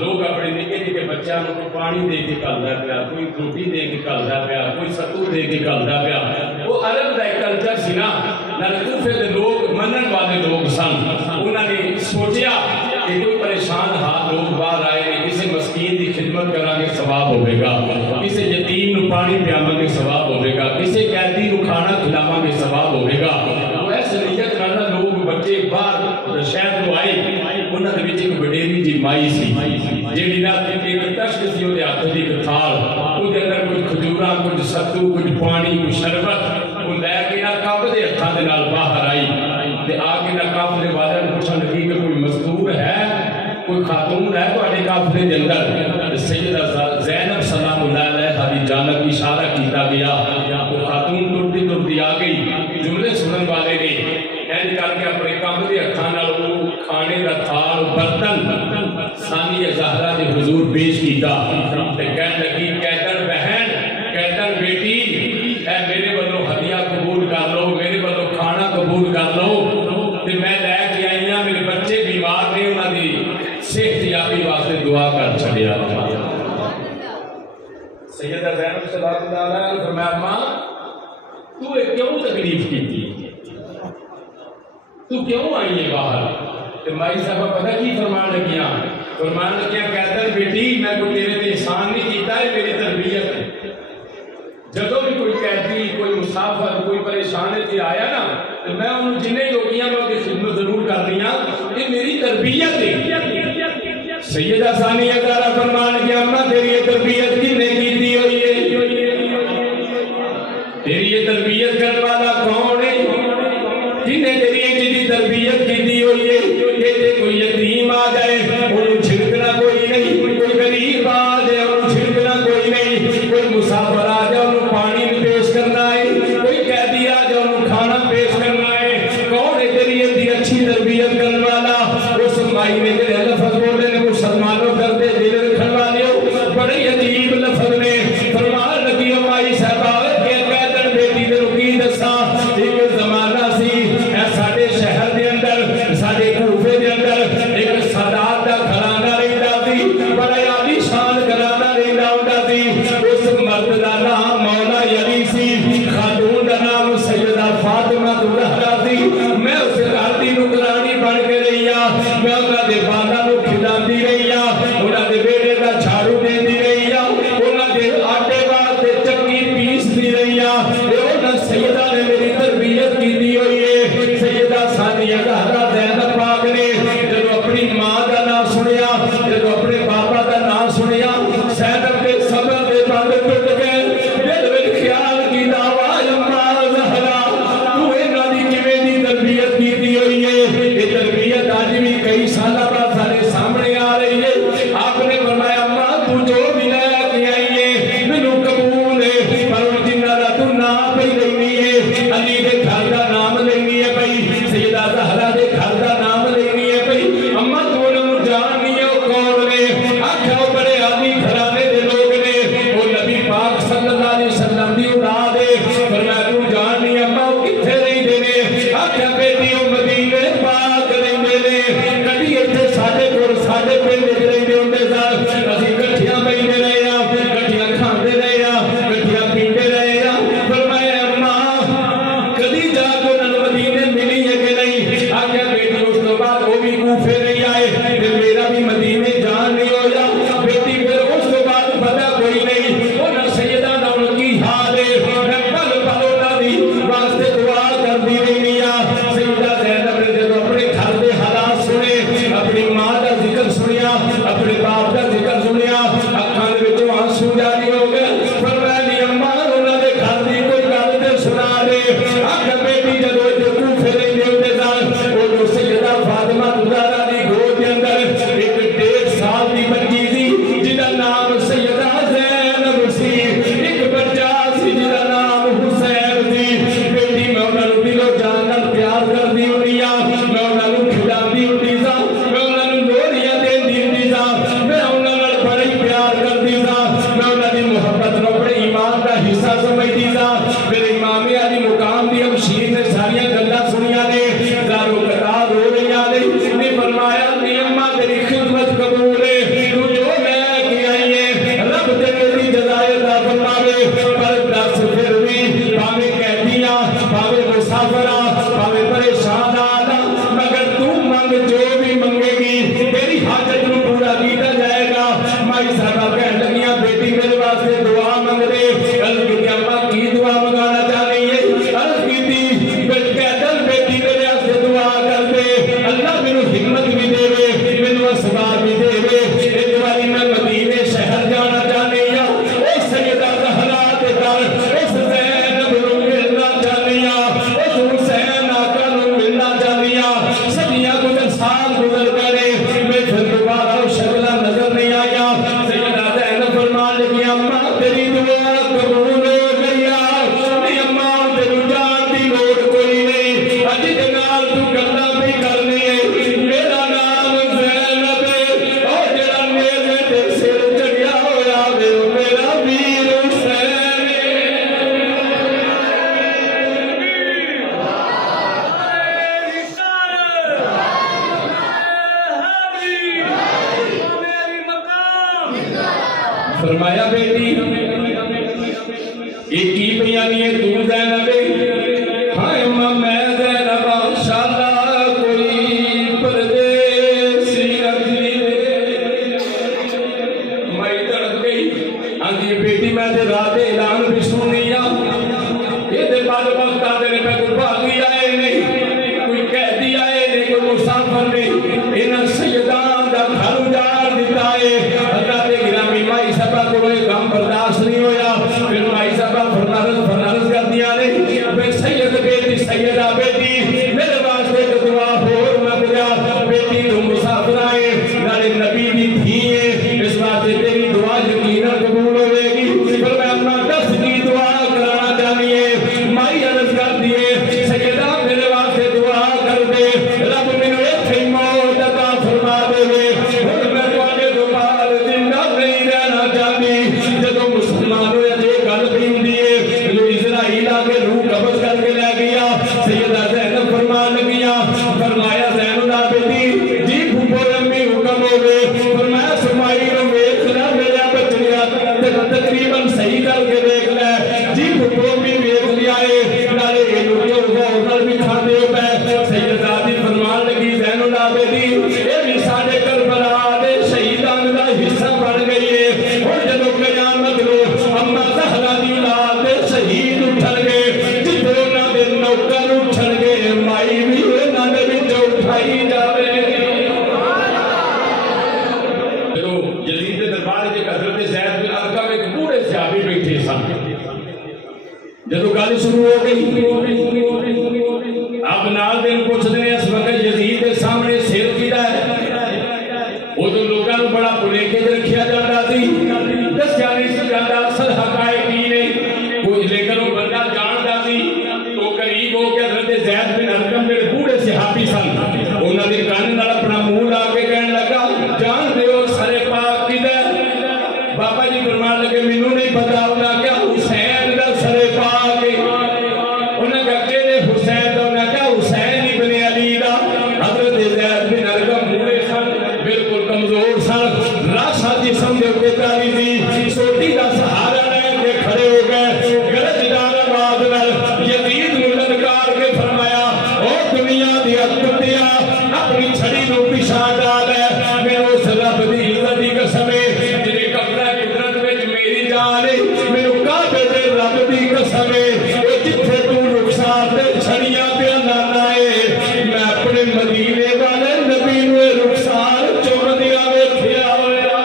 لوگ اپنے نکے نکے بچوں کو پانی دے کے گھلدا پیا، کوئی روٹی دے کے گھلدا پیا، کوئی ستو دے کے گھلدا پیا۔ وہ عرب کا ایک کلچر سی نا، کوفے دے لوگ منن والے لوگ سن، انہوں نے سوچیا کہ کوئی پریشان حال لوگ باہر آئے نے، کسی مسکین کی خدمت کرا گے ثواب ہوئے گا، کسی یتیم نو پانی پیاواں گے ثواب ہوئے گا، کسی قیدی نو کھانا کھلاواں گے ثواب ہوئے گا۔ وہ اس نیت نال لوگ بچے باہر شہر تو آئے، انہاں دے وچ ایک وڈیری جی مائی سی جیڑی نا ایک تشک سی اودے ہاتھ دی تھال، اودے اندر کچھ کھجوراں، کچھ ستو، کچھ پانی، کچھ شربت، وہ لے کے نا کپ دے ہتھاں دے نال باہر آئی تے آ کے نا کپ دے والے نوں پوچھن لگی کہ کوئی مزدور ہے، کوئی خاتون ہے تواڈے کافلے دے اندر؟ سیدہ زینب سلام اللہ علیہا دی جانب اشارہ کیتا گیا، وہ خاتون ٹرتی ٹرتی آ گئی، جملے سنن والے نے اینج کر کے اپنے کپ دے ہتھاں نال کھانے دا تھال برتن ثانیہ زہرا دے حضور پیش کیتا تے کہن لگی قیدر بہن، قیدر بیٹی، اے میرے والوں ہدیہ قبول کر لو، میرے والوں کھانا قبول کر لو تے میں لے کے آئی ہاں، میرے بچے بیمار نے، انہاں دی صحت یابی واسطے دعا کر چھڑیا۔ سیدہ زینب صلی اللہ علیہ وسلم نے فرمایا ماں تو کیوں تکلیف کی تھی، تو کیوں آئی ہے باہر؟ تو مائی صاحبہ پتہ کی فرمان لگیاں؟ فرمان لگیاں قیدر بیٹی میں کوئی تیرے تے احسان نہیں کیتا ہے، میری تربیت ہے۔ جدوں بھی کوئی قیدی، کوئی مسافر، کوئی پریشان تے آیا نا تو میں انہوں جنہیں جوگیاں میں ان کی خدمت ضرور کر رہی ہوں، یہ میری تربیت ہے۔ سیدہ ثانیہ زہرا فرمان لگیا اماں تیری یہ تربیت کنے کیتی ہوئی ہے؟ تیری یہ تربیت کرنے والا کون ہے؟ جنہیں تیری یہ تربیت کی ہوئی ہے کہ کوئی یتیم آ جائے انہوں چھڑکنا کوئی نہیں، کوئی غریب آ جائے انہوں چھڑکنا کوئی نہیں، کوئی مسافر آ جائے انہوں پانی پیش کرنا ہے، کوئی قیدی آ جائے انہوں کھانا پیش کرنا ہے۔ کون ہے تیری یہ اچھی تربیت کرنے والا؟ اس مائی نے میرے لفظ بولے نے مسلمانوں کر دے دل رکھن والے ہو، بڑے عجیب لفظ نے فرمان لگی مائی صاحبہ کہ قیدر بیٹی دے رکی دسا ایک زمانہ سی ساڑے شہر دے اندر، ساڑے کوفے دے اندر ایک سادات دا گھرانہ رہندا سی، بڑا عالی شان گھرانہ رہندا ہوندا سی۔ اس مرد دا نام مولا علی سی، خاتون دا نام سیدہ فاطمہ زہرا سی۔ میں اس گھر دی نگرانی بن کے رہی ہاں، میں انہاں دے باغاں نوں کھلاندی رہی ہاں، انہاں دے بیڑے دا جھاڑو دیندی رہی ہاں، انہاں دے آٹے واسطے چکی پیسدی رہی ہاں، انہاں سیدہ نے میری تربیت کیتی ہوئی ہے۔ سیدہ ثانیہ زہرا زینب پاک نے جب اپنی ماں کا نام سنیا، جب اپنے باپا کا نام سنیا، زینب کے صبر دے بند ٹوٹ گئے، دل وچ خیال کیتا واہ اماں زہرا تو انہاں دی کیویں دی تربیت کیتی ہوئی ہے؟ یہ تربیت آج بھی کئی سالہ بعد سارے سامنے آ رہی ہے۔ آپ نے فرمایا اماں تو جو بھی لے کے آئی ہے مینوں قبول ہے، پر جنہاں دا تو نام پہ لینی ہے، علی دے گھر دا نام لینی ہے بھائی، سیدہ زہرا دے گھر دا نام لینی ہے بھائی، اماں تو انہوں جاننی ہے وہ کون نے؟ آکھا وہ بڑے عالی گھرانے دے لوگ نے، وہ نبی پاک صلی اللہ علیہ وسلم دی اولاد ہے۔ فرمایا تو جاننی ہے اماں وہ کتھے رہندے نے؟ آکھا بیٹی وہ مدینے پاک رہندے نے، کبھی ایتھے ساڈے کول ساڈے پنڈ وچ رہندے ہوندے سن، اسی کٹھیاں بیٹھے رہے ہاں، کٹھیاں کھاندے رہے ہاں، کٹھیاں پیندے رہے ہاں۔ فرمایا اماں کدی جا کے انہوں نے مدینے ملی ہے کہ نہیں؟ آگیا بیٹی اس کے بعد وہ بھی کوفے نہیں آئے کہ میرا بھی مدینے جان نہیں ہویا، بیٹی پھر اس کے بعد پتہ کوئی نہیں انہوں سیدہ نام کی حال ہے، میں پل پل انہوں دی واسطے دعا کر دی رہی ہاں۔ سیدہ زینب نے جب اپنے گھر دے حالات سنے، اپنی ماں کا ذکر سنیا، اپنے باپ کا ذکر سنیا، اکھاں دے وچوں آنسو جاری ہو گئے۔ فرمایا نہیں اماں انہوں نے گھر دی کوئی گل تے سنا دے۔ آگے بیٹی جدو اتنے کوفے رہندے ہوندے سن، وہ جو سیدہ فاطمہ زہرا دی گود دے اندر ایک 1.5 سال دی بچی سی جہاں نام سیدہ زینب سی، ایک بچہ سی جہاں نام حسین سی۔ بیٹی میں انہوں نے دل و جان نال پیار کردی ہوندی ہاں، میں انہوں نے کھلاندی ہوندی سا، میں انہوں نے لوڑیاں دیندی ہوندی سا، میں انہوں نے بڑا ہی پیار کردی سا، میں انہوں دی محبت نو اپنے ایمان دا حصہ سمجھدی سا۔ میرے امام علی مقام دی امشیر نے ساریاں گلاں سنیاں نے، زارو قطار ہو رہی نے، نے فرمایا کہ اماں تیری خدمت قبول ہے، تو تیری حاجت نو پورا کیتا جائے گا. مائی صاحبہ کہنے لگیاں بیٹی میرے واسطے دعا منگ دے. عرض کی اما کی دعا منگانا چاہنی ہے؟ عرض کی بیٹی میرے واسطے دعا کر دے اللہ میرے ہمت بھی دے میرے اسباب بھی دے. ایک باری میں مدینے شہر جانا چاہنی ہوں. اس سیدہ زہرا دے گھر اس زینب نو ملنا چاہنی ہوں. اس حسین آقا نو ملنا چاہنی ہوں. صدیاں گزر سال گزر گئے میں پھر دوبارہ شکلہ نظر نہیں آیا. سیدہ زینب فرمان لگی اماں تیری دعا قبول ہو گئی. اماں تیرو جان دی لوڑ کوئی نہیں. اج دے نال تو گلاں بھی کرنی ہے. میرا نام زینب ہے اور جڑا میرے تے سر چڑھیا ہویا وے او میرا ویر حسین فرمایا بیٹی ایک کی بیانی ہے تو زینب ہے. ہائے اماں میں زینب انشاءاللہ کوئی پردیسی رکھلی مائی تڑپ گئی. آندھی بیٹی میں دے رات اعلان بھی سنی یہ دے بعد وقت آدھے نے کوئی بھاگی آئے نہیں کوئی قیدی آئے نہیں کوئی مسافر نہیں. انہاں سیدان دا گھر اجاڑ دیتا ہے. اللہ دے گرامی مائی صاحبہ کو کوئی کام برداشت نہیں ہویا. پھر مائی صاحبہ فرنارس کر دیا نہیں. پھر سید بیٹی سیدہ بیٹی میرے واسطے تو دعا ہور نہ بجا. بیٹی تو مسافر آئے نالے نبی دی تھی ہے اس واسطے تیری دعا یقینا قبول ہوئے گی. پھر میں اپنا دس کی دعا کرانا چاہنی ہے. مائی عرض کر دیے سیدہ میرے واسطے دعا کر دے رب مینوں ایتھے موت عطا فرما دے. ہن میں تواڈے تو بعد زندہ نہیں رہنا چاہتی. جدوں مسلمان ہوئے جے گل بھی ہوندی ہے جو اسرائیل آ کے روح قبض کر کے لے گیا. سیدہ زینب فرمان لگیا فرمایا زینب دا بیٹی جی پھوپھو امی حکم ہوے. فرمایا سمائی نو ویکھ لے میرا بچڑیا تقریباً صحیح کر کے دیکھ لے. جی پھوپھو بھی ویکھ لیا ہے نالے لوٹو غور بھی کھاندے ہو پے. سیدہ دی فرمان لگی زینب دا بیٹی اے بھی ساڈے کربلا دے شہیدان دا حصہ بن گئی ہے. ہن جدوں قیامت نو اما زہرا دی اولاد دے شہید اٹھن گے جتھے انہاں دے نوکر اٹھن گے مائی بھی انہاں دے وچ اٹھائی جاوے گی. جدوں یزید دے دربار وچ حضرت زید بن ارقم ایک بوڑھے صحابی بیٹھے سن. جدوں گل شروع ہو گئی اب نال دن پوچھدے نے اس وقت یزید دے سامنے سر کیڑا ہے. ادو لوگوں کو بڑا بھلیکے رکھیا جاتا سی. دسیا نہیں سی جاتا اصل حقائق کی نہیں کوئی لیکن وہ بندہ جانتا سی. تو قریب ہو کے حضرت زید بن ارقم جڑے بوڑھے صحابی سن انہاں دے کان نال اپنا منہ لا کے کہنے لگا جان دیو سر پاک کدھر؟ بابا جی فرمان لگے مینوں نہیں پتا. انہاں کہا حسین دا سر پاک ہے. انہاں کہا کہڑے حسین دا؟ انہاں کہا حسین ابن علی دا. حضرت زید بن ارقم بوڑھے سن بالکل کمزور سن راسا جسم دے اوپر تاری سی. سوٹی دا سہارا لے کے کھڑے ہو گئے. گرجدار آواز نال یزید نو للکار کے فرمایا او دنیا دی کتیا اپنی چھڑی نو پیچھے ڈال ہے. میں اس رب دی عزت دی قسم ہے جنے قبضہ قدرت وچ میری جان ہے. مینوں کعبے دے رب دی قسم ہے او جتھے تو رخسار تے چھڑیاں پہ لانا ہے میں اپنے مدینے والے نبی نو رخسار چوم دیا ویکھیا ہویا.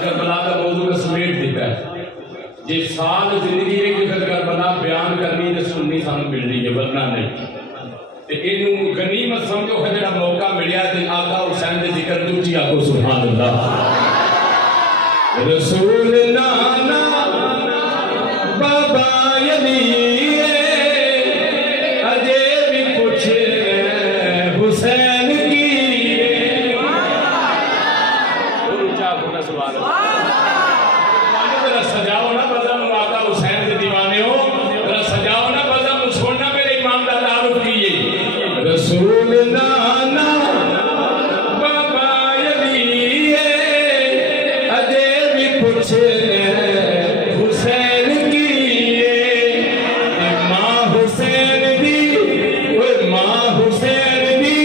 کربلا کا موضوع سمیٹ دیتا ہے جی سال زندگی ایک وقت کربلا بیان کرنی تو سننی سانو مل رہی ہے ورنہ نہیں انہوں غنیمت سمجھو ہے جڑا موقع ملیا تے آقا حسین دے ذکر دوچی آکو سبحان اللہ رسول نانا بابا یلی اجے بھی کچھ حسین کی اونچا بولا سبحان اللہ ذرا سجاؤ نا بزم آقا حسین دے دیوانے ہو ذرا سجاؤ نا بزم چھوڑنا میرے امام دا تعارف کیے رسول نانا بابا یلی اجے بھی کچھ حسین کی ماں حسین دی ماں حسین دی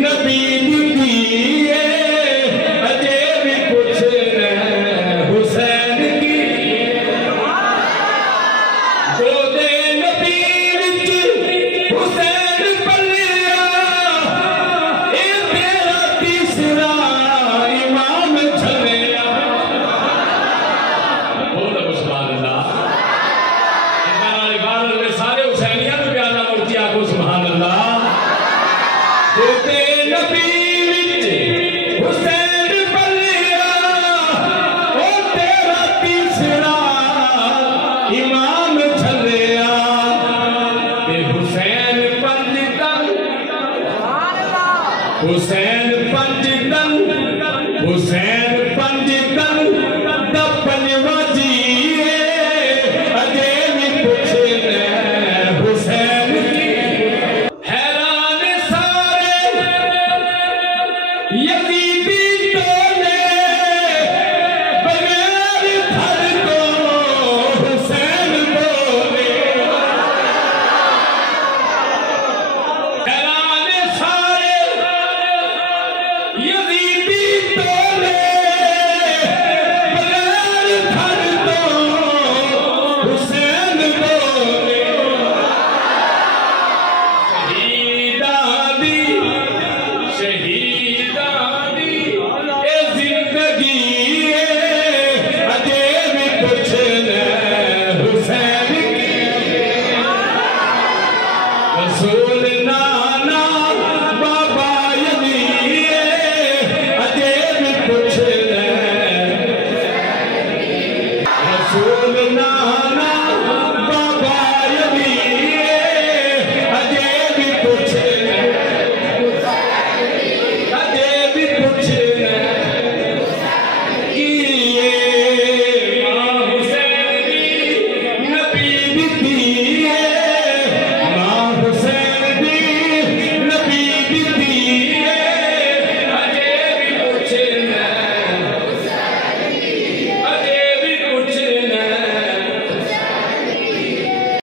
نبی دی اجے بھی کچھ حسین کی گودے نبی وچ حسین پلیا اے تیرا تیسرا امام چھلیا بہت سبحان اللہ سارے حسینیاں تو پیارا مورتی آگو سبحان اللہ گودے نبی وچ حسین پلیا او تیرا تیسرا امام چھلیا تے حسین پنج دن حسین پنج دن حسین پنج دن دا پنجواں جی اجے بھی کچھ حسین کی حیران سارے یزیدی ٹولے بغیر گھر کو حسین بولے حیران سارے یزیدی ٹولے بغیر گھر کو حسین بولے شہیداں دی شہیداں دی اے زندگی اجے بھی کچھ حسین کی رسول